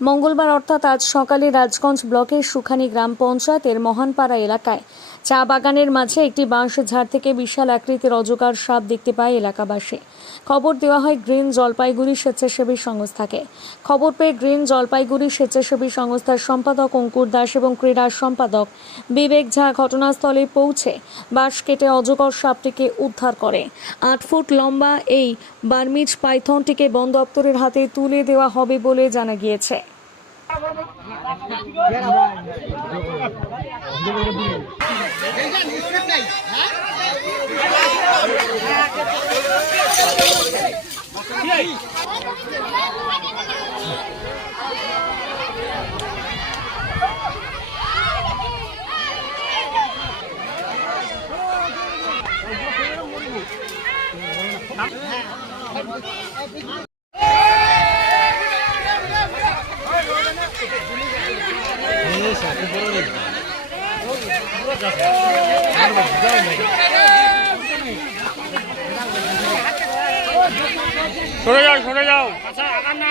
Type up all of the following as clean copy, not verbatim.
মঙ্গলবার অর্থাৎ আজ সকালে রাজগঞ্জ ব্লকের সুখানী গ্রাম পঞ্চায়েতের মহানপাড়া এলাকায় চা বাগানের মাঝে একটি বাঁশ ঝাড় থেকে বিশাল আকৃতির অজগর সাপ দেখতে পায় এলাকাবাসী। খবর দেওয়া হয় গ্রিন জলপাইগুড়ি স্বেচ্ছাসেবী সংস্থাকে। খবর পেয়ে গ্রিন জলপাইগুড়ি স্বেচ্ছাসেবী সংস্থার সম্পাদক অঙ্কুর দাস এবং ক্রীড়া সম্পাদক বিবেক ঝা ঘটনাস্থলে পৌঁছে বাঁশ কেটে অজগর সাপটিকে উদ্ধার করে। 8 ফুট লম্বা এই বার্মিজ পাইথনটিকে বন দপ্তরের হাতে তুলে দেওয়া হবে বলে জানা গিয়েছে। সরে যাও আচ্ছা আগান না।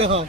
দেখো